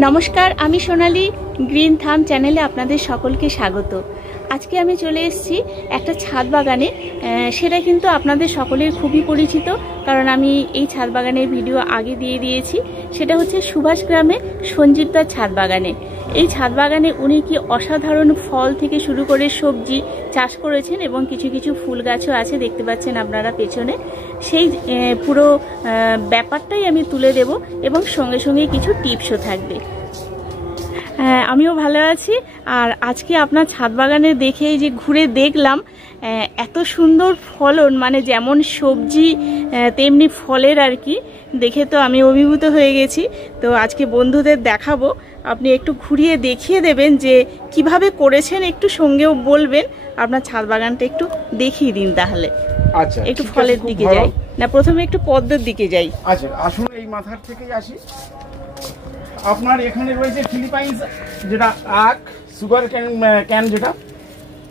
নমস্কার, আমি সোনালী। গ্রিন থাম চ্যানেলে আপনাদের সকলকে স্বাগত। আজকে আমি চলে এসেছি একটা ছাদ বাগানে। সেটা কিন্তু আপনাদের সকলের খুবই পরিচিত, কারণ আমি এই ছাদ বাগানের ভিডিও আগে দিয়ে দিয়েছি। সেটা হচ্ছে সুভাষ গ্রামে সঞ্জীবদার ছাদ বাগানে। এই ছাদ বাগানে উনি কি অসাধারণ ফল থেকে শুরু করে সবজি চাষ করেছেন এবং কিছু কিছু ফুল গাছও আছে, দেখতে পাচ্ছেন আপনারা পেছনে। সেই পুরো ব্যাপারটাই আমি তুলে দেব এবং সঙ্গে সঙ্গে কিছু টিপসও থাকবে। আমিও ভালো আছি। আর আজকে আপনার ছাদ বাগানে দেখে যে ঘুরে দেখলাম এত সুন্দর ফলন, মানে যেমন সবজি তেমনি ফলের আর কি, দেখে তো আমি অভিভূত হয়ে গেছি। তো আজকে বন্ধুদের দেখাবো, আপনি একটু ঘুরিয়ে দেখিয়ে দেবেন যে কিভাবে করেছেন, একটু সঙ্গেও বলবেন। আপনার ছাদ বাগানটা একটু দেখিয়ে দিন তাহলে। আচ্ছা, একটু ফলের দিকে যাই না, প্রথমে একটু পদ্মের দিকে যাই। আচ্ছা, আসুন এই মাথার থেকেই আসি। আপনার এখানে রয়েছে ফিলিপাইন্স, যেটা আখ, সুগার ক্যান, যেটা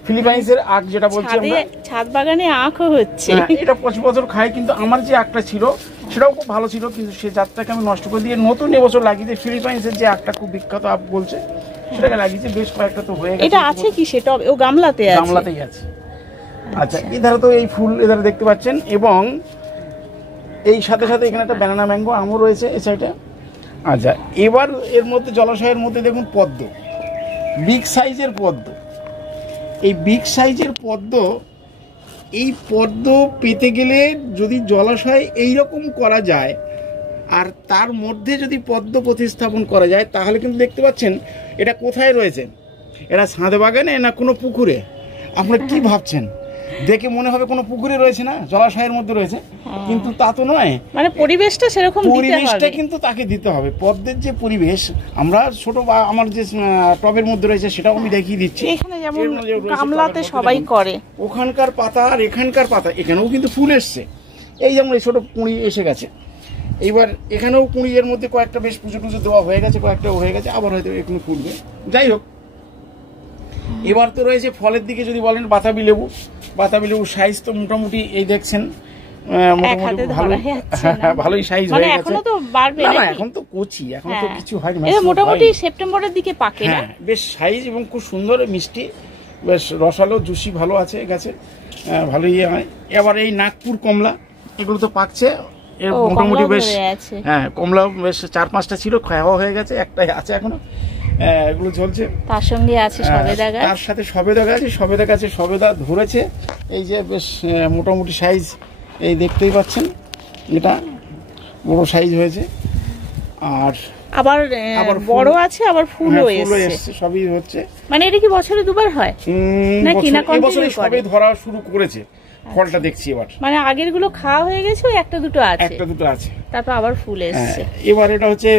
ফিলিপাইন্সের আখ যেটা বলছি আমরা। ছাদ বাগানে আখও হচ্ছে, এটা 25 বছর খায়, কিন্তু আমার যে আখটা ছিল সেটাও খুব ভালো ছিল, কিন্তু সে জাতটাকে আমি নষ্ট করে দিয়ে নতুন এবছর লাগিয়েছি ফিলিপাইন্সের যে আখটা খুব বিখ্যাত আখ বলছে, সেটাকে লাগিয়েছি। বেশ কয়েকটা তো হয়ে গেছে। এটা আছে কি সেটা ও গামলাতে আছে? গামলাতেই আছে। আচ্ছা, এধারে তো এই ফুল এধারে দেখতে পাচ্ছেন, এবং এই সাথে সাথে এখানে একটা ব্যানানা ম্যাঙ্গো আমও রয়েছে এই সাইডে। আচ্ছা, এবার এর মধ্যে জলাশয়ের মধ্যে দেখুন পদ্ম, বিগ সাইজের পদ্ম। এই বিগ সাইজের পদ্ম, এই পদ্ম পেতে গেলে যদি জলাশয় এইরকম করা যায় আর তার মধ্যে যদি পদ্ম প্রতিস্থাপন করা যায়, তাহলে কিন্তু দেখতে পাচ্ছেন এটা কোথায় রয়েছে, এটা ছাদ বাগানে না কোনো পুকুরে? আপনারা কি ভাবছেন? দেখে মনে হবে কোনো পুকুরে রয়েছে, না জলাশয়ের মধ্যে রয়েছে, কিন্তু তা তো নয়। মানে পরিবেশটা সেরকম, পরিবেশটা কিন্তু তাকে দিতে হবে। পদ্মের যে পরিবেশ, আমরা ছোট বা আমার যে টবের মধ্যে রয়েছে সেটাও আমি দেখিয়ে দিচ্ছি। এখানে যেমন গামলাতে সবাই করে, ওখানকার পাতা আর এখানকার পাতা, এখানেও কিন্তু ফুল এসছে। এই যেমন এই ছোট কুঁড়ি এসে গেছে, এইবার এখানেও কুঁড়ি, এর মধ্যে কয়েকটা বেশ পুজো টুজো দেওয়া হয়ে গেছে, কয়েকটা হয়ে গেছে, আবার হয়তো এখানে ফুলবে। যাই হোক, এবার তো রয়েছে ফলের দিকে যদি বলেন, বাতাবি লেবু। বাতাবি লেবুর সাইজ তো মোটামুটি এই দেখছেন, মোটামুটি ভালোই সাইজ হয়ে গেছে। এখনো তো বাড়বে না, এখন তো কচি, এখন তো কিছু হয়নি, মোটামুটি সেপ্টেম্বরের দিকে পাকে। হ্যাঁ, বেশ সাইজ এবং খুব সুন্দর মিষ্টি, বেশ রসালো, জুসি ভালো আছে গাছে, ভালোই হয়। এবার এই নাগপুর কমলা, এগুলো তো পাকছে, মোটামুটি বেশ। হ্যাঁ, কমলাও বেশ 4-5টা ছিল, খাওয়া হয়ে গেছে, একটাই আছে এখনো, এগুলো চলছে। তার সঙ্গে আছে সবেদা গাছ, তার সাথে সবেদা গাছ। সবেদা গাছে সবেদা ধরেছে, এই যে বেশ মোটামুটি সাইজ, এই দেখতেই পাচ্ছেন, এটা বড় সাইজ হয়েছে। আর আবার বড় আছে, আবার ফুলও এসেছে, সবই হচ্ছে। মানে এটা কি বছরে দুবার হয় নাকি? না, বছরে সবে ধরা শুরু করেছে, ফলটা দেখছি এবার। মানে আগের গুলো খাওয়া হয়ে গেছে, ওই একটা দুটো আছে, তারপর আবার ফুল এসেছে। এবার এটা হচ্ছে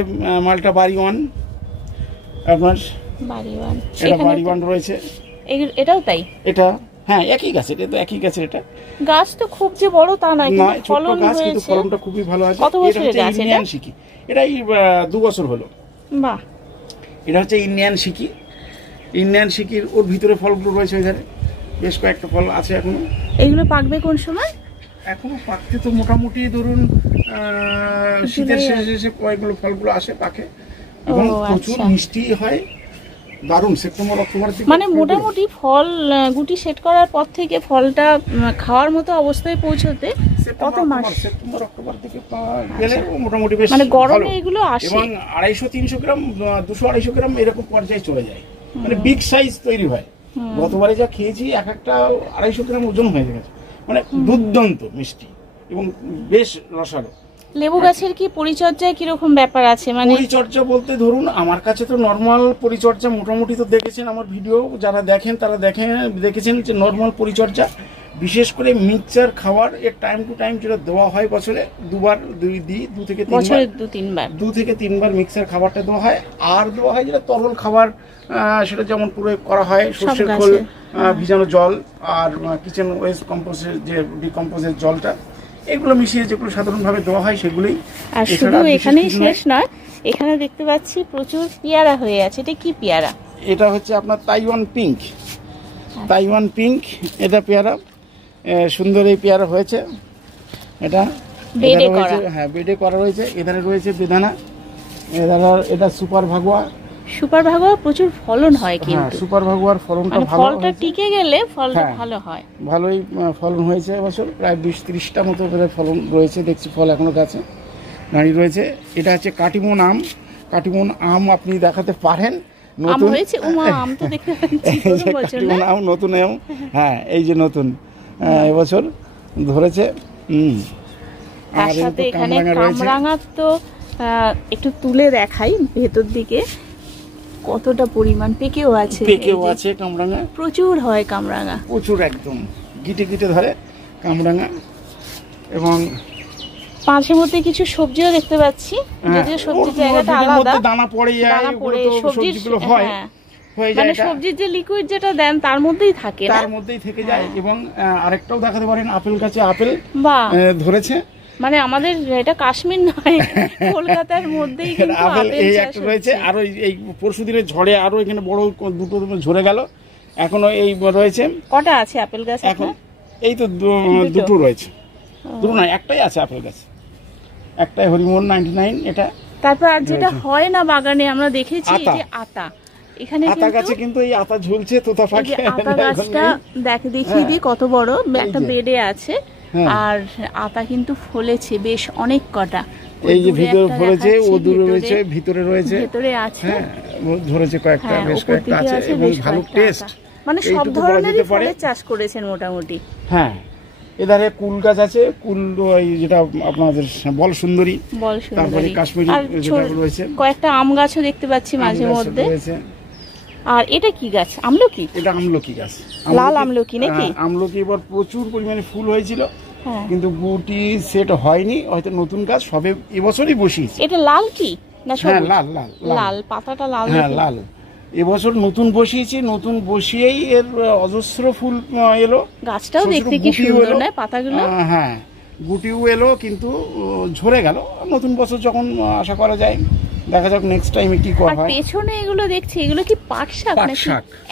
মালটা বাড়িওয়ান, আপনার বাড়িওয়ান রয়েছে, এটাও তাই। এটা হ্যাঁ একই গাছ, এটা তো একই গাছের। এটা গাছ তো খুব যে বড় তা নয়, কিন্তু ফলন হয়েছে, কিন্তু ফলনটা খুবই ভালো আছে। কত বছরের গাছ এটা? ইন্ডিয়ান শিকি, এটা 2 বছর হলো। বাহ, এটা হচ্ছে ইন্ডিয়ান শিকি। ইন্ডিয়ান শিকির ওর ভিতরে ফলগুলো রয়েছে, ওই ধারে বেশ কয়েকটা ফল আছে এখনো। এইগুলো পাকবে কোন সময়? এখনো পাকতে তো মোটামুটি ধরুন শীতের শেষে কয়েকগুলো ফলগুলো আসে, পাকে, এবং প্রচুর মিষ্টি হয়, দারুণ। সেপ্টেম্বর অক্টোবর থেকে মানে মোটামুটি ফল গুটি সেট করার পর থেকে ফলটা খাওয়ার মতো অবস্থায় পৌঁছতে কত মাস? সেপ্টেম্বর অক্টোবর থেকে গেলে মোটামুটি বেশ, মানে গরমে এগুলো আসে, এবং 250-300 গ্রাম, 200-250 গ্রাম এরকম পর্যায়ে চলে যায়, মানে বিগ সাইজ তৈরি হয়। গতবারে যা খেয়েছি, একটা 250 গ্রাম ওজন হয়ে গেছে, মানে দুর্দান্ত মিষ্টি এবং বেশ রসালো। লেবু গাছের কি পরিচর্যায় কিরকম ব্যাপার আছে? মানে পরিচর্যা বলতে ধরুন, আমার কাছে তো নর্মাল পরিচর্যা মোটামুটি তো দেখেছেন, আমার ভিডিও যারা দেখেন তারা দেখেছেন যে নর্মাল পরিচর্যা, বিশেষ করে মিক্সচার খাবার এর টাইম টু টাইম যেটা দেওয়া হয়, বছরে 2 থেকে 3 বার মিক্সচার খাবারটা দেওয়া হয়। আর দেওয়া হয় যেটা তরল খাবার, সেটা যেমন পুরো করা হয়, সর্ষের খোল, ভিজানো জল, আর কিচেন ওয়েস্ট কম্পোস্টের যে ডিকম্পোজের জলটা, এগুলো মিশিয়ে যেগুলো সাধারণভাবে দেওয়া হয় সেগুলোই। আর শুধু এখানেই শেষ নয়, এখানে দেখতে পাচ্ছি প্রচুর পেয়ারা হয়ে আছে। এটা কি পেয়ারা? এটা হচ্ছে আপনার তাইওয়ান পিঙ্ক। তাইওয়ান পিঙ্ক, এটা পেয়ারা, সুন্দর এই পেয়ারা হয়েছে। এটা বেডে করা, হ্যাঁ বেডে করা রয়েছে। এখানে রয়েছে বেদানা, এটা সুপার ভাগুয়া। সুপার ভাগুয়া প্রচুর ফলন হয় কিন্তু। সুপার ভাগুয়ার ফলনটা ভালো, ফলটা টিকে গেলে ফলটা ভালো হয়। ভালোই ফলন হয়েছে এবছর, প্রায় 20-30টা মতো ফলন রয়েছে, দেখছি ফল এখনো গাছে দাঁড়িয়ে রয়েছে। এটা হচ্ছে কাটিমন আম। কাটিমন আম আপনি দেখাতে পারেন, নতুন হয়েছে। আম তো দেখতে পাচ্ছি কাটিমন আম, নতুন আম। হ্যাঁ, এই যে নতুন এবছর ধরেছে। তার সাথে এখানে কামরাঙা তো একটু তুলে দেখাই ভেতর দিকে কতটা পরিমাণ পেকেও আছে। কামরাঙা প্রচুর হয়, কামরাঙা প্রচুর, একদম গিটে গিটে ধরে কামরাঙা। এবং মাঝে মধ্যে কিছু সবজিও দেখতে পাচ্ছি, যদিও সবজির জায়গাটা আলাদা, দানা পড়ে যায়, সবজিগুলো হয়, মানে সবজির যে লিকুইড যেটা দেন তার মধ্যেই থাকে, তার মধ্যেই থেকে যায়। এবং আরেকটাও দেখাতে পারেন, আপেল গাছে আপেল ধরেছে। মানে আমাদের এটা কাশ্মীর নয়, কলকাতার মধ্যেই কিন্তু আপেল চাষ রয়েছে। আর এই পরশুদিনের ঝড়ে আরো এখানে বড় দুটো ঝরে গেল, এখনো এই রয়েছে। কটা আছে আপেল গাছ এখন? এই তো দুটো রয়েছে, দুটো না, একটাই আছে আপেল গাছ, একটাই হরিমোহন 99 এটা। তারপর আর যেটা হয় না বাগানে আমরা দেখেছি যে আতা, এখানে আতা গাছে কিন্তু এই আতা ঝুলছে, তোতা পাখি। আতা গাছটা দেখিয়ে দিই কত বড়, একটা বেডে আছে। আর আতা কিন্তু ফলেছে বেশ অনেক কটা, এই যে ভিতরে ফলেছে, ও দূরে রয়েছে, ভিতরে রয়েছে, ভিতরে আছে, ধরেছে কয়েকটা, বেশ কয়েকটা আছে এবং ভালো টেস্ট। মানে সব ধরনেরই ফলের চাষ করেছেন মোটামুটি। হ্যাঁ, এধারে কুল গাছ আছে, কুল যেটা আপনাদের বল সুন্দরী, তারপরে কাশ্মীরি যেটা রয়েছে, কয়েকটা আম গাছও দেখতে পাচ্ছি মাঝে মধ্যে। আর এটা কি গাছ? আমলকি? এটা আমলকি গাছ, লাল আমলকি নাকি? আমলকি এবার প্রচুর পরিমাণে ফুল হয়েছিল, কিন্তু গুটি সেট হয়নি, হয়তো নতুন গাছ সবে এবছরই বসিয়েছে। এটা লাল কি না? হ্যাঁ, লাল লাল লাল, পাতাটা লাল। হ্যাঁ, লাল। এবছর নতুন বসিয়েছি, নতুন বসিয়েই এর অজস্র ফুল এলো। গাছটাও দেখতে কি সুন্দর না পাতাগুলো? হ্যাঁ, গুটিও এলো, কিন্তু ঝরে গেল। নতুন বছর যখন আশা করা যায়, দেখা যাক নেক্সট টাইমে কি করা হয়। পেছনে এগুলো দেখছি, এগুলো কি পাট শাক নাকি?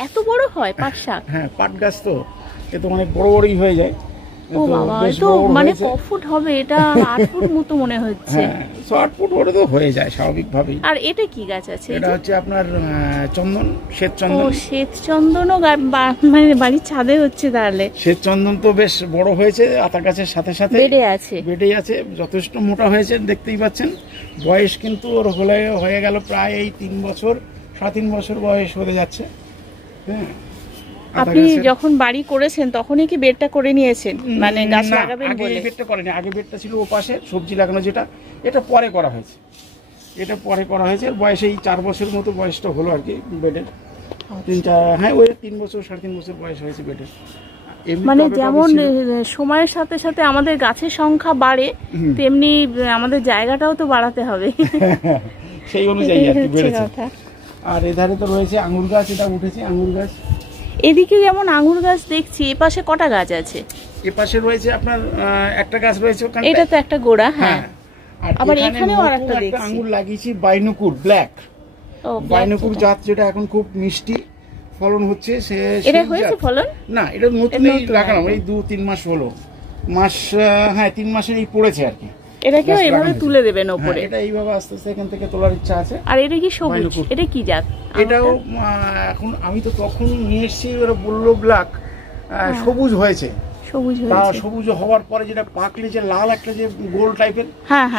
এত বড় হয় পাট শাক? হ্যাঁ, পাট গাছ তো, এ তো অনেক বড় বড়ই হয়ে যায়। ও বাবা, তো মানে ক ফুট হবে এটা? 8 ফুট মতো মনে হচ্ছে। হ্যাঁ, 8 ফুট ওটা তো হয়ে যায় স্বাভাবিকভাবেই। আর এটা কি গাছ আছে? এটা হচ্ছে আপনার চন্দন, শ্বেত চন্দন। ও, শ্বেত চন্দনও মানে বাড়ির ছাদে হচ্ছে তাহলে? শ্বেত চন্দন তো বেশ বড় হয়েছে, আতা গাছের সাথে সাথে বেডে আছে, যথেষ্ট মোটা হয়েছে, দেখতেই পাচ্ছেন। বয়স কিন্তু ওর হয়ে গেল প্রায় এই 3 বছর, 3.5 বছর বয়স হতে যাচ্ছে। হ্যাঁ, আপনি যখন বাড়ি করেছেন তখনই কি বেডটা করে নিয়েছেন, মানে গাছ লাগাবেন বলে? আগে বেডটা করেনি, আগে বেডটা ছিল ও পাশে সবজি লাগানো, যেটা এটা পরে করা হয়েছে। এটা পরে করা হয়েছে, বয়স এই 4 বছর মতো বয়সটা হলো আর কি বেডের। 3-4, হ্যাঁ, ওই 3 বছর 3.5 বছর বয়স হয়েছে বেডের। মানে যেমন সময়ের সাথে সাথে আমাদের গাছের সংখ্যা বাড়ে, তেমনি আমাদের জায়গাটাও তো বাড়াতে হবে, সেই অনুযায়ী আর কি বেড়েছে। আর এধারে তো রয়েছে আঙ্গুর গাছ, এটা উঠেছে আঙ্গুর গাছ। এদিকে যেমন আঙ্গুর গাছ দেখছি, এপাশে কটা গাছ আছে? এপাশে রয়েছে আপনার একটা গাছ রয়েছে, এটা তো একটা গোড়া। হ্যাঁ, আবার এখানেও আরেকটা দেখছি, আঙ্গুর লাগিয়েছি, বাইনুকুর ব্ল্যাক, বাইনুকুর জাত, যেটা এখন খুব মিষ্টি ফলন হচ্ছে। এটা হয়েছে ফলন? না, এটা নতুনই লাগানো, এই 2-3 মাস হলো, হ্যাঁ 3 মাসের এই পড়েছে আর কি। এটাকে এইভাবে তুলে দেবেন উপরে? এটা এইভাবে আস্তে আস্তে এখান থেকে তোলার ইচ্ছা আছে। আর এটা কি সবুজ? এটা কি জাত? এটাও এখন আমি তো তখন নিয়ে এসেছি, ওরা বললো ব্ল্যাক, সবুজ হয়েছে। সবুজ হওয়ার পরে যেটা পাকলে যে লাল একটা যে গোল টাইপের,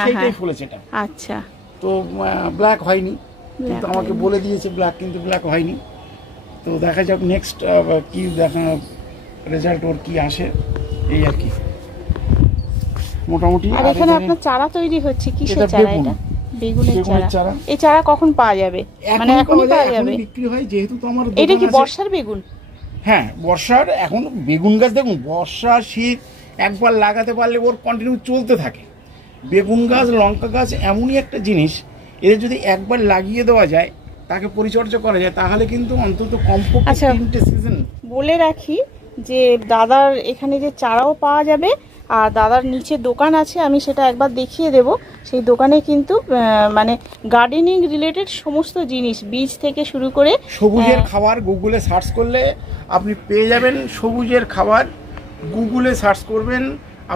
সেইটাই ফুলেছে এটা। আচ্ছা, তো ব্ল্যাক হয়নি, কিন্তু আমাকে বলে দিয়েছে ব্ল্যাক, কিন্তু ব্ল্যাক হয়নি। তো দেখা যাক নেক্সট কি দেখা রেজাল্ট ওর কি আসে, এই আর কি মোটামুটি। আর এখানে আপনার চারা তৈরি হচ্ছে, কিসের চারা এটা? বেগুনের চারা। এই চারা কখন পাওয়া যাবে? মানে এখন পাওয়া যাবে? বিক্রি হয়, যেহেতু তো আমার এটা কি বর্ষার বেগুন? হ্যাঁ, বর্ষার। এখন বেগুন গাছ দেখুন, বর্ষা শীত একবার লাগাতে পারলে ওর কন্টিনিউ চলতে থাকে। বেগুন গাছ, লঙ্কা গাছ এমনই একটা জিনিস, এদের যদি একবার লাগিয়ে দেওয়া যায়, তাকে পরিচর্যা করা যায়, তাহলে কিন্তু অন্তত কমপক্ষে 3টে সিজন। বলে রাখি যে দাদার এখানে যে চারাও পাওয়া যাবে, আর দাদার নিচে দোকান আছে, আমি সেটা একবার দেখিয়ে দেব। সেই দোকানে কিন্তু মানে গার্ডেনিং রিলেটেড সমস্ত জিনিস, বীজ থেকে শুরু করে সবুজের খাবার গুগলে সার্চ করলে আপনি পেয়ে যাবেন। সবুজের খাবার গুগলে সার্চ করবেন,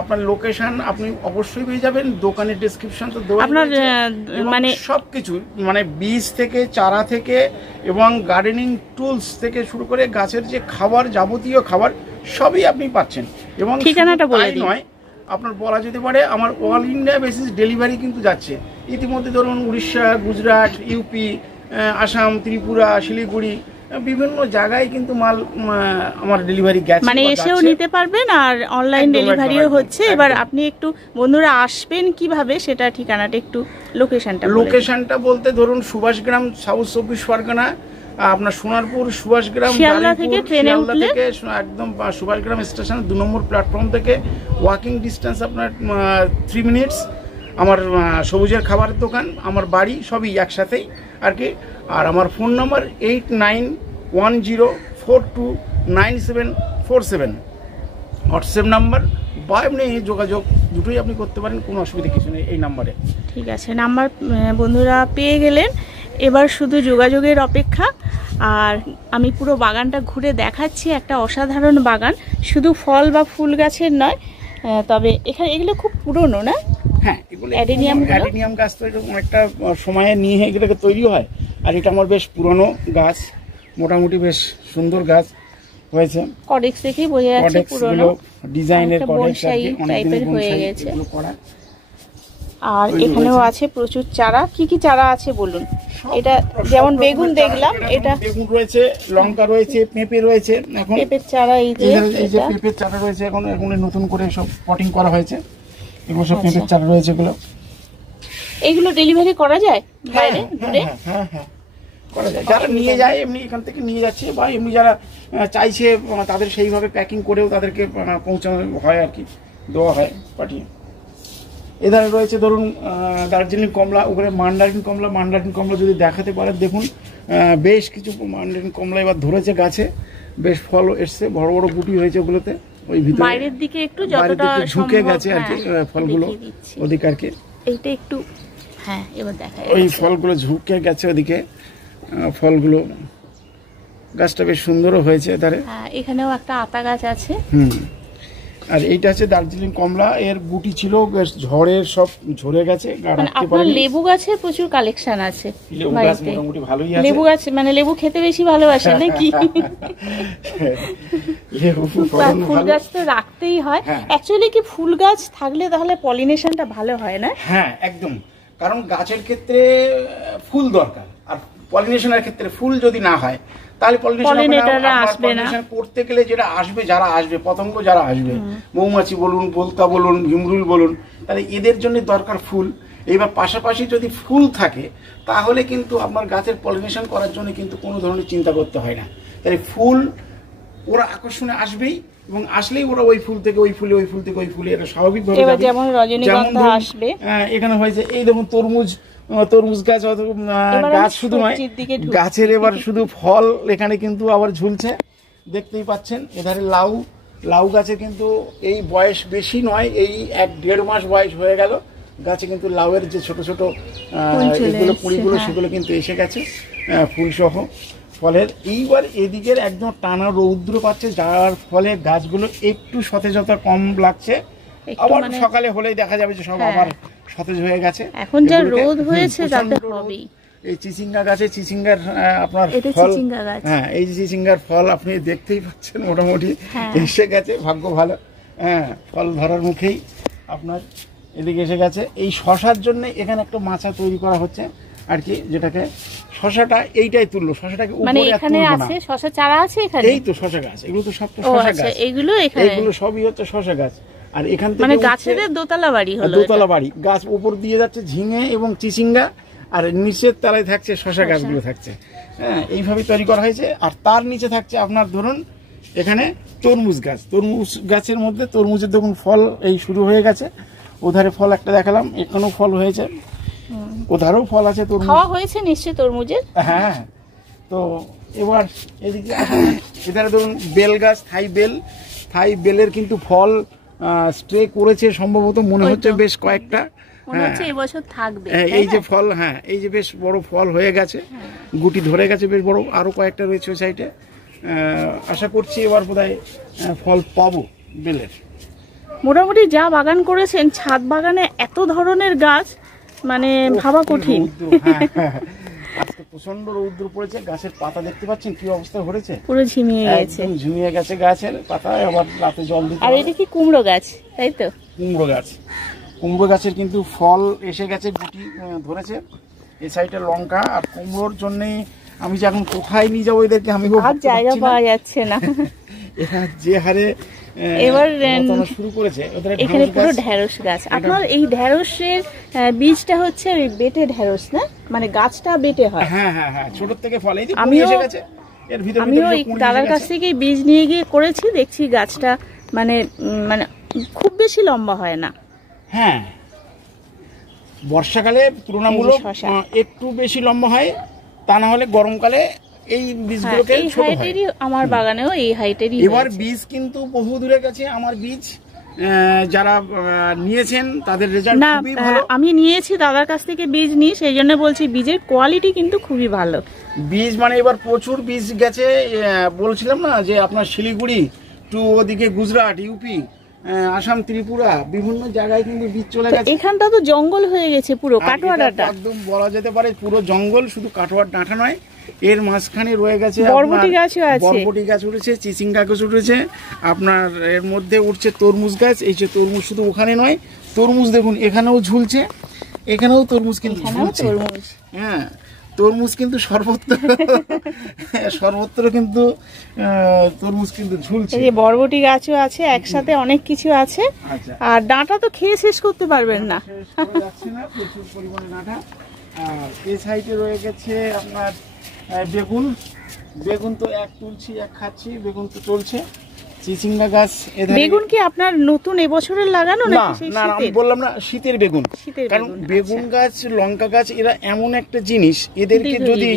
আপনার লোকেশন আপনি অবশ্যই পেয়ে যাবেন, দোকানের ডেসক্রিপশন তো দেওয়া আপনার মানে সবকিছু, মানে বীজ থেকে চারা থেকে এবং গার্ডেনিং টুলস থেকে শুরু করে গাছের যে খাবার, যাবতীয় খাবার সবই আপনি পাচ্ছেন। এবং ঠিকানাটা বলে দিন। নয়, আপনার বলা যেতে পারে আমার অল ইন্ডিয়া বেসিস ডেলিভারি কিন্তু যাচ্ছে। ইতিমধ্যে ধরুন উড়িষ্যা, গুজরাট, ইউপি, আসাম, ত্রিপুরা, শিলিগুড়ি, বিভিন্ন জায়গায় কিন্তু মাল আমার ডেলিভারি গেছে, মানে এসেও নিতে পারবেন আর অনলাইন ডেলিভারিও হচ্ছে। এবার আপনি একটু বন্ধুরা আসবেন কিভাবে সেটা ঠিকানাটা একটু লোকেশনটা বলতে ধরুন সুভাষগ্রাম, সাউথ 24 পরগনা, আপনার সোনারপুর, সুভাষগ্রাম থেকে ট্রেনে উঠলে একদম সুভাষগ্রাম স্টেশন 2 নম্বর প্ল্যাটফর্ম থেকে ওয়াকিং ডিস্টেন্স আপনার 3 মিনিটস। আমার সবুজের খাবারের দোকান, আমার বাড়ি সবই একসাথেই আর কি। আর আমার ফোন নাম্বার 8910429747, হোয়াটসঅ্যাপ নাম্বার বা এমনি যোগাযোগ দুটোই আপনি করতে পারেন, কোনো অসুবিধা কিছু নেই এই নাম্বারে। ঠিক আছে, নাম্বার বন্ধুরা পেয়ে গেলেন, এবার শুধু যোগাযোগের অপেক্ষা। আর আমি পুরো বাগানটা ঘুরে দেখাচ্ছি, একটা অসাধারণ বাগান, শুধু ফল বা ফুল গাছের নয়, তবে এখানে এগুলো খুব পুরনো না? হ্যাঁ, এগুলো অ্যাডেনিয়াম গাছ তো এরকম একটা সময়ে নিয়ে এগুলোকে তৈরি হয়। আর এটা আমার বেশ পুরনো গাছ, মোটামুটি বেশ সুন্দর গাছ হয়েছে। কডেক্স দেখেই বোঝা যাচ্ছে পুরনো ডিজাইনের কডেক্স টাইপের হয়ে গেছে। আর এখানেও আছে প্রচুর চারা। কি কি চারা আছে বলুন? এটা যেমন বেগুন দেখলাম, এটা বেগুন রয়েছে, লঙ্কা রয়েছে, পেঁপে রয়েছে। এখন পেঁপের চারা এই যে পেঁপের চারা রয়েছে, এখন নতুন করে সব পটিং করা হয়েছে। এগুলো সব পেঁপের চারা রয়েছে। এগুলো ডেলিভারি করা যায় বাইরে? হ্যাঁ, করা যায়। যারা নিয়ে যায় এমনি এখান থেকে নিয়ে যাচ্ছে, বা এমনি যারা চাইছে তাদের সেইভাবে প্যাকিং করেও তাদেরকে পৌঁছানো হয় আর কি, দেওয়া হয় পাঠিয়ে। এধারে রয়েছে ধরুন দার্জিলিং কমলা, উপরে মান্ডারিন কমলা যদি দেখাতে পারে দেখুন, বেশ কিছু মান্ডারিন কমলা এবার ধরেছে গাছে, বেশ ফল এসছে, বড় বড় গুটি হয়েছে ওগুলোতে। ওই ভিতরে বাইরের দিকে একটু যতটা ঝুঁকে গেছে আর কি ফলগুলো ওদিকে আর কি। এইটা একটু এবার দেখা ওই ফলগুলো ঝুঁকে গেছে ওদিকে ফলগুলো। গাছটা বেশ সুন্দরও হয়েছে এধারে। এখানেও একটা আতা গাছ আছে। আর এইটা হচ্ছে দার্জিলিং কমলা, এর গুটি ছিল বেশ ঝড়ের সব ঝরে গেছে। আপনার লেবু গাছের প্রচুর কালেকশন আছে। লেবু গাছ মোটামুটি ভালোই আছে। লেবু গাছ মানে লেবু খেতে বেশি ভালোবাসে নাকি? ফুল গাছ তো রাখতেই হয়। অ্যাকচুয়ালি কি ফুল গাছ থাকলে তাহলে পলিনেশনটা ভালো হয় না? হ্যাঁ, একদম। কারণ গাছের ক্ষেত্রে ফুল দরকার, আর পলিনেশনের ক্ষেত্রে ফুল যদি না হয় তাহলে পলিনেশন আসবে না। করতে গেলে যেটা আসবে, যারা আসবে পতঙ্গ, যারা আসবে মৌমাছি বলুন, বোলতা বলুন, ভিমরুল বলুন, তাহলে এদের জন্য দরকার ফুল। এইবার পাশাপাশি যদি ফুল থাকে তাহলে কিন্তু আপনার গাছের পলিনেশন করার জন্য কিন্তু কোনো ধরনের চিন্তা করতে হয় না। তাহলে ফুল ওরা আকর্ষণে আসবেই, এবং আসলেই ওরা ওই ফুল থেকে ওই ফুলে, ওই ফুল থেকে ওই ফুলে, এটা স্বাভাবিকভাবে। যেমন রজনীগন্ধা আসবে, এখানে হয়েছে এই দেখুন তরমুজ গাছ। গাছ শুধু নয়, গাছের এবার শুধু ফল এখানে কিন্তু আবার ঝুলছে, দেখতেই পাচ্ছেন। এধারে লাউ গাছে কিন্তু এই বয়স বেশি নয়, এই 1-1.5 মাস বয়স হয়ে গেল গাছে, কিন্তু লাউয়ের যে ছোট ছোট এগুলো পুরিগুলো সেগুলো কিন্তু এসে গেছে ফুল সহ ফলের। এইবার এদিকের একদম টানা রৌদ্র পাচ্ছে, যার ফলে গাছগুলো একটু সতেজতা কম লাগছে। আবার সকালে হলেই দেখা যাবে যে সব আবার সতেজ হয়ে গেছে। এখন যা রোদ হয়েছে তাতে হবেই। এই চিচিঙ্গা গাছে চিচিঙ্গার আপনার ফল, এই যে চিচিঙ্গার ফল আপনি দেখতেই পাচ্ছেন, মোটামুটি এসে গেছে, ভাগ্য ভালো। ফল ধরার মুখেই আপনার এদিকে এসে গেছে। এই শশার জন্য এখানে একটা মাচা তৈরি করা হচ্ছে আর কি, যেটাকে শশাটা এইটাই তুললো, শশাটাকে মানে এখানে আছে শশা চারা আছে এখানে। এই তো শশা গাছ, এগুলো তো সব শশা গাছ, এগুলো সবই হচ্ছে শশা গাছ। আর এখান থেকে মানে গাছের দোতলা বাড়ি হলো, দোতলা বাড়ি। গাছ উপর দিয়ে যাচ্ছে ঝিঙে এবং চিচিঙ্গা, আর নিচের তলায় থাকছে শশা গাছগুলো থাকছে। এইভাবে তৈরি করা হয়েছে। আর তার নিচে থাকছে আপনার ধরুন এখানে তরমুজ গাছের মধ্যে তরমুজের দেখুন ফল এই শুরু হয়ে গেছে। ওধারে ফল একটা দেখালাম, এখানেও ফল হয়েছে, ওধারেও ফল আছে। খাওয়া হয়েছে নিশ্চয়ই তরমুজের। হ্যাঁ, তো এবার এদিকে এধারে ধরুন বেল গাছ, থাই বেলের কিন্তু ফল স্ট্রে করেছে সম্ভবত, মনে হচ্ছে বেশ কয়েকটা। এবছর থাকবে এই যে ফল, এই যে বেশ বড় ফল হয়ে গেছে, গুটি ধরে গেছে বেশ বড়, আরো কয়েকটা রয়েছে ওই সাইডে। আশা করছি এবার বোধহয় ফল পাবো বেলের। মোটামুটি যা বাগান করেছেন, ছাদ বাগানে এত ধরনের গাছ মানে ভাবা কঠিন। আজকে প্রচন্ড রৌদ্র পড়েছে, গাছের পাতা দেখতে পাচ্ছেন কি অবস্থা হয়েছে, পুরো ঝিমিয়ে গেছে, ঝিমিয়ে গেছে গাছের পাতা। আবার রাতে জল দিতে। আর এটা কি কুমড়ো গাছ, তাই তো? কুমড়ো গাছ, কুমড়ো গাছের কিন্তু ফল এসে গেছে, গুটি ধরেছে। এই সাইডে লঙ্কা আর কুমড়োর জন্য আমি যে এখন কোথায় নিয়ে যাবো এদেরকে, আমি জায়গা পাওয়া যাচ্ছে না। এরা যে হারে এবার শুরু করেছে, এখানে পুরো ঢেঁড়স গাছ। আপনার এই ঢেঁড়সের বীজটা হচ্ছে বেটে ঢেঁড়স না, মানে গাছটা বেটে হয়? হ্যাঁ হ্যাঁ হ্যাঁ, ছোট থেকে ফল। এই যে আমিও এই দাদার কাছ থেকে বীজ নিয়ে গিয়ে করেছি, দেখছি গাছটা মানে মানে খুব বেশি লম্বা হয় না। হ্যাঁ, বর্ষাকালে তুলনামূলক একটু বেশি লম্বা হয়, তা না হলে গরমকালে এই বীজগুলোকে ছোট হয়। আমার বাগানেও এই হাইটেরই। এবার বীজ কিন্তু বহু দূরে গেছে আমার বীজ, যারা নিয়েছেন তাদের রেজাল্ট খুবই ভালো। আমি নিয়েছি দাদার কাছ থেকে বীজ নিই, সেই জন্য বলছি বীজের কোয়ালিটি কিন্তু খুবই ভালো। বীজ মানে এবার প্রচুর বীজ গেছে। বলছিলাম না যে আপনার শিলিগুড়ি টু ওদিকে গুজরাট, ইউপি, আসাম, ত্রিপুরা, বিভিন্ন জায়গায় কিন্তু বীজ চলে গেছে। এখানটা তো জঙ্গল হয়ে গেছে পুরো, কাটোয়া ডাঁটা একদম বলা যেতে পারে পুরো জঙ্গল, শুধু কাটোয়ার ডাঁটা নয়, এর মাঝখানে রয়ে গেছে বরবটি গাছও আছে, বরবটি গাছ উঠেছে, চিচিঙ্গা গাছ উঠেছে, আপনার এর মধ্যে উঠছে তরমুজ গাছ। এই যে তরমুজ শুধু ওখানে নয়, তরমুজ দেখুন এখানেও ঝুলছে, এখানেও তরমুজ কিন্তু ঝুলছে। হ্যাঁ, তরমুজ কিন্তু সর্বত্র কিন্তু তরমুজ কিন্তু ঝুলছে। এই যে বরবটি গাছও আছে, একসাথে অনেক কিছু আছে। আর ডাঁটা তো খেয়ে শেষ করতে পারবেন না, প্রচুর পরিমাণে ডাঁটা। আর এই সাইডে রয়ে গেছে আপনার বেগুন। বেগুন তো এক তুলছি এক খাচ্ছি, বেগুন তো চলছে। চিচিঙ্গা গাছ। বেগুন কি আপনার নতুন এবছরের লাগানো না? না, আমি বললাম না, শীতের বেগুন। কারণ বেগুন গাছ, লঙ্কা গাছ এরা এমন একটা জিনিস, এদেরকে যদি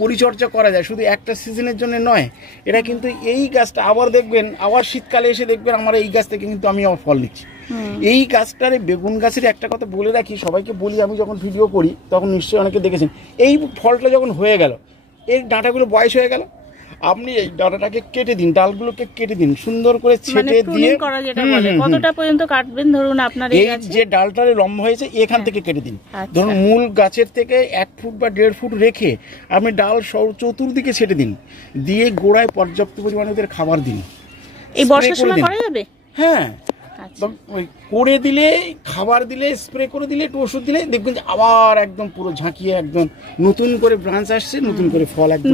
পরিচর্যা করা যায়, শুধু একটা সিজনের জন্য নয়, এরা কিন্তু এই গাছটা আবার দেখবেন, আবার শীতকালে এসে দেখবেন আমার এই গাছ থেকে কিন্তু আমি আবার ফল নিচ্ছি। এই গাছটার, বেগুন গাছের একটা কথা বলে রাখি, সবাইকে বলি, আমি যখন ভিডিও করি তখন নিশ্চয়ই অনেকে দেখেছেন, এই ফলটা যখন হয়ে গেল, এর ডাঁটাগুলো বয়স হয়ে গেল, আপনি এই ডাঁটাটাকে কেটে দিন, ডালগুলোকে কেটে দিন, সুন্দর করে ছেটে দিয়ে। কতটা পর্যন্ত কাটবেন? ধরুন আপনার এই যে ডালটার লম্বা হয়েছে এখান থেকে কেটে দিন। ধরুন মূল গাছের থেকে 1 ফুট বা 1.5 ফুট রেখে আপনি ডাল চতুর্দিকে ছেটে দিন, দিয়ে গোড়ায় পর্যাপ্ত পরিমাণে ওদের খাবার দিন। এই বর্ষার সময় করা যাবে? হ্যাঁ, করে দিলে, খাবার দিলে, স্প্রে করে দিলে, একটু ওষুধ দিলে, দেখবেন যে আবার একদম পুরো ঝাঁকিয়ে একদম নতুন করে ব্রাঞ্চ আসছে, নতুন করে ফল, একদম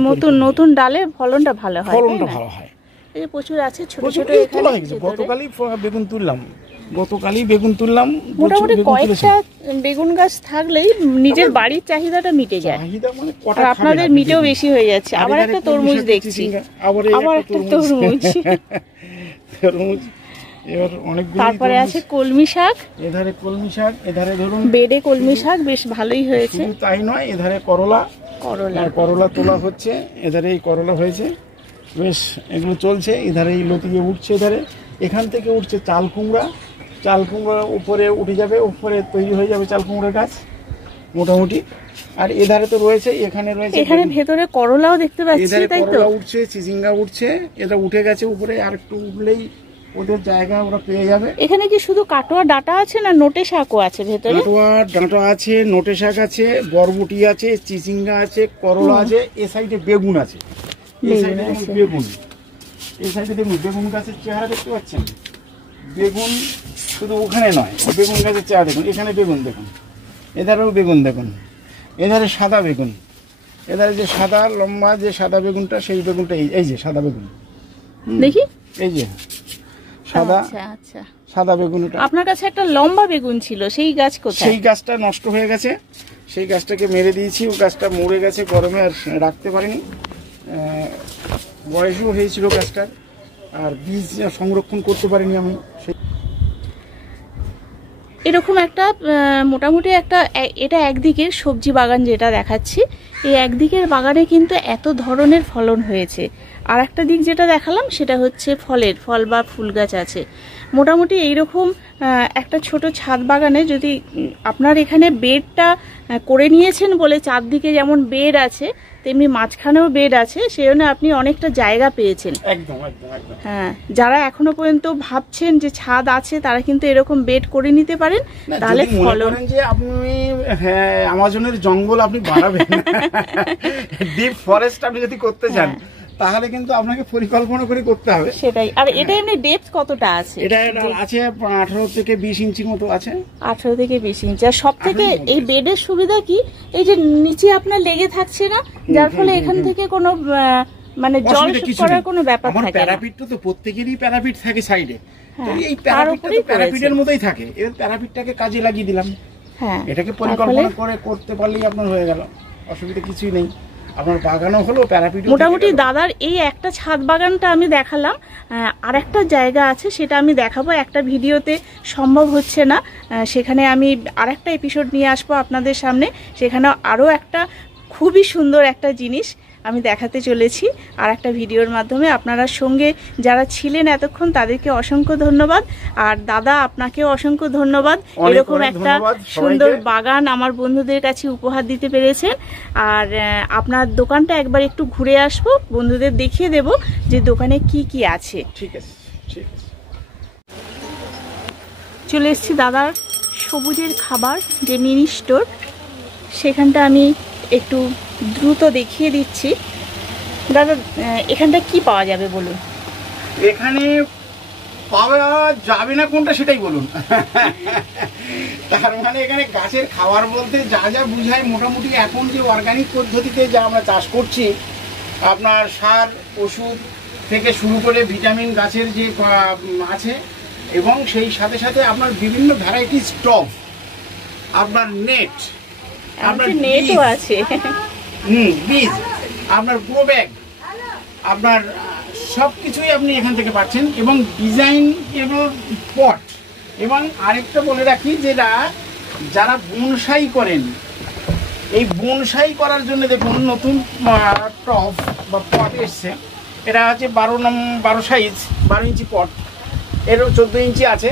নতুন ডালে ফলনটা ভালো হয়। ফলনটা ভালো হয়। এই প্রচুর আছে, ছোট ছোট তোলা হয়েছে। গতকালই বেগুন তুললাম, মোটামুটি কয়েকটা বেগুন গাছ থাকলেই নিজের বাড়ির চাহিদাটা মিটে যায়। আর আপনাদের মিটেও বেশি হয়ে যাচ্ছে। আবার একটা তরমুজ দেখছি, আবার একটা তরমুজ। এবার অনেক, তারপরে আছে কলমি শাক, এধারে কলমি শাক, এধারে ধরুন বেডে কলমি শাক বেশ ভালোই হয়েছে। তাই নয়, এধারে করলা তোলা হচ্ছে, এধারে এই করলা হয়েছে, বেশ এগুলো চলছে। এধারে এই লতিয়ে উঠছে, এধারে এখান থেকে উঠছে চাল কুমড়া উপরে উঠে যাবে, উপরে তৈরি হয়ে যাবে চাল কুমড়া গাছ মোটামুটি। আর এধারে তো রয়েছে, এখানে ভেতরে করলাও দেখতে পাচ্ছি, তাই তো? করলা উঠছে, চিচিঙ্গা উঠছে, এটা উঠে গেছে উপরে, আর একটু উঠলেই ওদের জায়গা ওরা পেয়ে যাবে। এখানে কি শুধু কাটোয়া ডাঁটা আছে না নোটে শাকও আছে ভেতরে? কাটোয়া ডাঁটা আছে, নোটে শাক আছে, বরবটি আছে, চিচিঙ্গা আছে, করলা আছে, এ সাইডে বেগুন আছে, এই সাইডে বেগুন, এই সাইডে দেখুন বেগুন গাছের চেহারা দেখতে পাচ্ছেন। বেগুন শুধু ওখানে নয়, বেগুন গাছের চেহারা দেখুন, এখানে বেগুন দেখুন, এধারেও বেগুন দেখুন, এধারে সাদা বেগুন, এধারে যে সাদা লম্বা যে সাদা বেগুনটা, সেই বেগুনটা এই যে সাদা বেগুন দেখি, এই যে সাদা। আচ্ছা, সাদা বেগুন। আপনার কাছে একটা লম্বা বেগুন ছিল, সেই গাছ কোথায়? সেই গাছটা নষ্ট হয়ে গেছে, সেই গাছটাকে মেরে দিয়েছি, ও গাছটা মরে গেছে, গরমে আর রাখতে পারিনি, বয়সও হয়েছিল গাছটার, আর বীজ সংরক্ষণ করতে পারিনি আমি। এরকম একটা মোটামুটি একটা, এটা একদিকের সবজি বাগান যেটা দেখাচ্ছি, এই একদিকের বাগানে কিন্তু এত ধরনের ফলন হয়েছে। আর একটা দিক যেটা দেখালাম সেটা হচ্ছে ফল বা ফুল গাছ আছে। মোটামুটি এইরকম একটা ছোট ছাদ বাগানে যদি আপনার এখানে বেডটা করে নিয়েছেন বলে চারদিকে যেমন বেড আছে তেমনি মাঝখানেও বেড আছে, সেই জন্য আপনি অনেকটা জায়গা পেয়েছেন। একদম একদম একদম। হ্যাঁ, যারা এখনো পর্যন্ত ভাবছেন যে ছাদ আছে তারা কিন্তু এরকম বেড করে নিতে পারেন, তাহলে ফলন। যে আপনি আমাজনের জঙ্গল আপনি বাড়াবেন, ডিপ ফরেস্ট আপনি যদি করতে চান তাহলে কিন্তু আপনাকে পরিকল্পনা করে করতে হবে। সেটাই। আর এটা এমনি ডেপথ কতটা আছে? এটা আছে 18 থেকে 20 ইঞ্চির মতো আছে। 18 থেকে 20 ইঞ্চি। আর সব থেকে এই বেডের সুবিধা কি, এই যে নিচে আপনার লেগে থাকছে না, যার ফলে এখান থেকে কোনো মানে জল করার কোনো ব্যাপার থাকে না। প্যারাপিট তো প্রত্যেকেরই প্যারাপিট থাকে সাইডে, তো এই প্যারাপিটটা তো প্যারাপিটের মতোই থাকে। এর প্যারাপিটটাকে কাজে লাগিয়ে দিলাম। হ্যাঁ, এটাকে পরিকল্পনা করে করতে পারলেই আপনার হয়ে গেল, অসুবিধা কিছুই নেই। আপনার বাগানও হলো, প্যারাপিট। মোটামুটি দাদার এই একটা ছাদ বাগানটা আমি দেখালাম, আর একটা জায়গা আছে সেটা আমি দেখাবো, একটা ভিডিওতে সম্ভব হচ্ছে না, সেখানে আমি আর একটা এপিসোড নিয়ে আসবো আপনাদের সামনে। সেখানে আরও একটা খুবই সুন্দর একটা জিনিস আমি দেখাতে চলেছি আর একটা ভিডিওর মাধ্যমে। আপনারা সঙ্গে যারা ছিলেন এতক্ষণ তাদেরকে অসংখ্য ধন্যবাদ, আর দাদা আপনাকেও অসংখ্য ধন্যবাদ। এরকম একটা সুন্দর বাগান আমার বন্ধুদের কাছে উপহার দিতে পেরেছেন। আর আপনার দোকানটা একবার একটু ঘুরে আসবো, বন্ধুদের দেখিয়ে দেব যে দোকানে কি কি আছে। ঠিক আছে, ঠিক আছে। চলে এসেছি দাদার সবুজের খাবার যে মিনি স্টোর, সেখানটা আমি একটু দ্রুত দেখিয়ে দিচ্ছি। দাদা এখানটা কি পাওয়া যাবে বলুন? এখানে পাওয়া যাবে না কোনটা সেটাই বলুন। তার মানে এখানে গাছের খাবার বলতে যা যা বুঝায়, মোটামুটি এখন যে অর্গানিক পদ্ধতিতে যা আমরা চাষ করছি, আপনার সার ওষুধ থেকে শুরু করে ভিটামিন গাছের যে আছে, এবং সেই সাথে সাথে আপনার বিভিন্ন ভ্যারাইটিস টব, আপনার নেট, আপনার নেটও আছে, বীজ, আপনার গ্রো ব্যাগ, আপনার সব কিছুই আপনি এখান থেকে পাচ্ছেন, এবং ডিজাইন এবং পট। এবং আরেকটা বলে রাখি, যেটা যারা বনসাই করেন, এই বনসাই করার জন্য দেখুন নতুন টব বা পট এসছে। এটা হচ্ছে 12 সাইজ, 12 ইঞ্চি পট, এরও 14 ইঞ্চি আছে।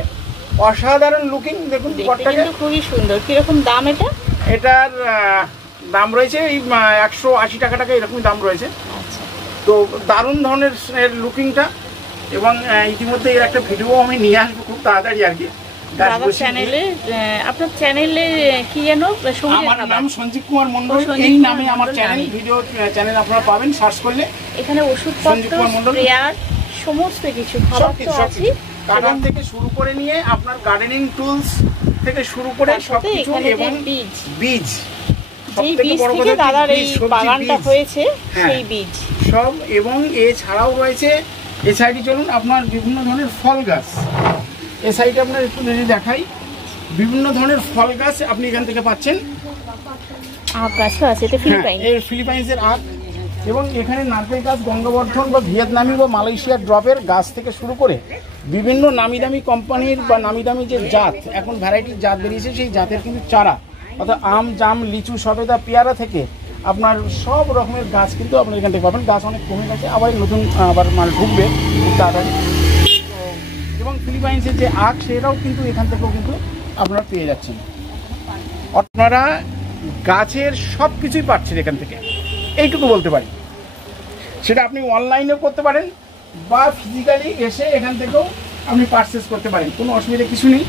অসাধারণ লুকিং, দেখুন পটটাকে, খুবই সুন্দর। কিরকম দাম এটা? এটার দাম রয়েছে এই 180 টাকা এরকমই দাম রয়েছে। তো দারুণ ধরনের লুকিংটা, এবং ইতিমধ্যে এর একটা ভিডিও আমি নিয়ে আসবো খুব তাড়াতাড়ি আর কি। আপনার চ্যানেলে কি যেন? আমার নাম সঞ্জীব কুমার মন্ডল, এই নামে আমার চ্যানেল, ভিডিও চ্যানেল আপনারা পাবেন সার্চ করলে। এখানে ওষুধপত্র, স্প্রেয়ার, সমস্ত কিছু, খাবার তো আছে, কাটার থেকে শুরু করে নিয়ে আপনার গার্ডেনিং টুলস থেকে শুরু করে সবকিছু, এবং বীজ, যেই বীজ থেকে দাদার এই বাগানটা হয়েছে সেই বীজ সব। এবং এছাড়াও রয়েছে এ সাইডে, চলুন আপনার বিভিন্ন ধরনের ফল গাছ, এ সাইডে আপনার একটু যদি দেখাই, বিভিন্ন ধরনের ফল গাছ আপনি এখান থেকে পাচ্ছেন। আখ গাছও আছে, এটা ফিলিপাইন, এর ফিলিপাইন্সের আখ। এবং এখানে নারকেল গাছ, গঙ্গাবর্ধন বা ভিয়েতনামি বা মালয়েশিয়ার ড্রপের গাছ থেকে শুরু করে বিভিন্ন নামি দামি কোম্পানির বা নামি দামি যে জাত, এখন ভ্যারাইটির জাত বেরিয়েছে, সেই জাতের কিন্তু চারা, অর্থাৎ আম, জাম, লিচু, সবেদা, পেয়ারা থেকে আপনার সব রকমের গাছ কিন্তু আপনার এখান থেকে পাবেন। গাছ অনেক কমে গেছে, আবার নতুন আবার মাল ঢুকবে খুব তাড়াতাড়ি। এবং ফিলিপাইন্সের যে আখ, সেটাও কিন্তু এখান থেকেও কিন্তু আপনারা পেয়ে যাচ্ছেন। আপনারা গাছের সব কিছুই পাচ্ছেন এখান থেকে, এইটুকু বলতে পারি। সেটা আপনি অনলাইনেও করতে পারেন বা ফিজিক্যালি এসে এখান থেকেও আপনি পারচেস করতে পারেন, কোনো অসুবিধা কিছু নেই।